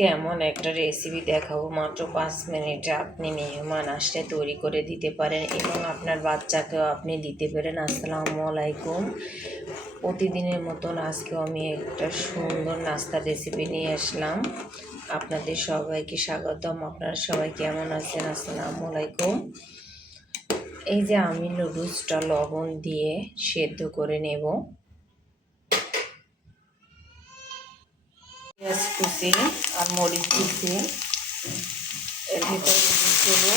কেমন একটা রেসিপি দেখাবো মাত্র 5 মিনিটে আপনি মেহমান আসলে তৈরি করে দিতে পারেন এবং আপনার বাচ্চাকেও আপনি দিতে পারেন। আসসালামু আলাইকুম। প্রতিদিনের মতন আজকেও আমি একটা সুন্দর নাস্তার রেসিপি নিয়ে আসলাম। আপনাদের সবাইকে স্বাগতম। আপনারা সবাই কেমন আছেন? আসসালামু আলাইকুম। এই যে আমি নুডলসটা লবণ দিয়ে সেদ্ধ করে নেব। পেঁয়াজ কুচি আর মরিচ কুচি এর ভিতরে দিয়ে দেবো।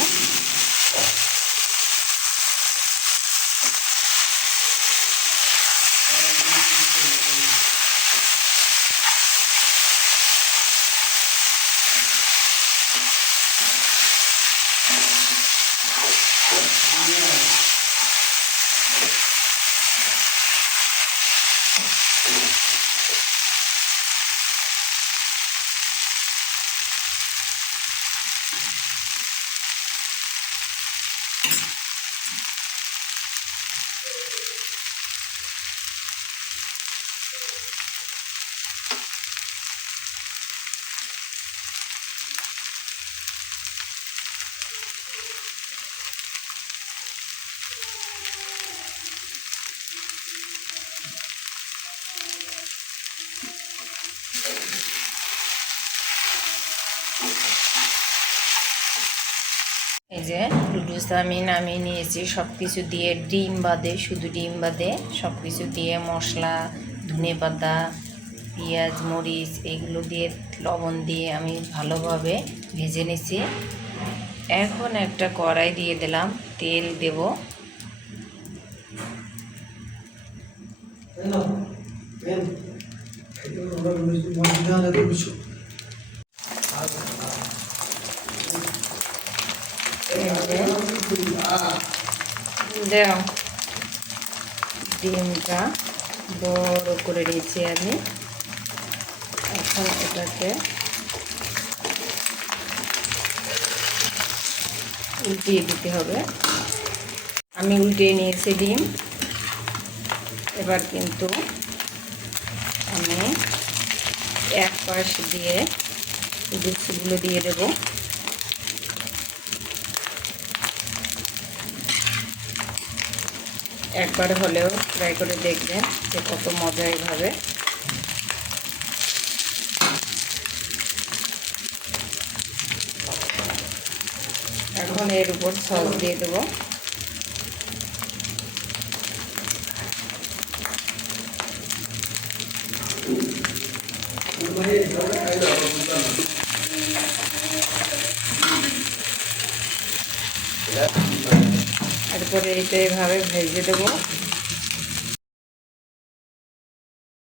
এই যে নুডলস আমি নামিয়ে নিয়েছি সব কিছু দিয়ে, ডিম বাদে, শুধু ডিম বাদে সব কিছু দিয়ে, মশলা, ধনে পাতা, পেঁয়াজ, মরিচ এগুলো দিয়ে লবণ দিয়ে আমি ভালোভাবে ভেজে নিয়েছি। এখন একটা কড়াই দিয়ে দিলাম, তেল দেব। ডিমটা বড় করে নিয়েছি আমি। এখন এটাকে উল্টিয়ে দিতে হবে। আমি উল্টিয়ে নিয়েছি ডিম। এবার কিন্তু আমি এক পাশ দিয়ে নুডলসগুলো দিয়ে দেব। একবার হলেও ট্রাই করে দেখবেন যে কত মজা এভাবে। এখন এর উপর সস দিয়ে দেবো। এরপরে এইটা এভাবে ভেজে দেবো।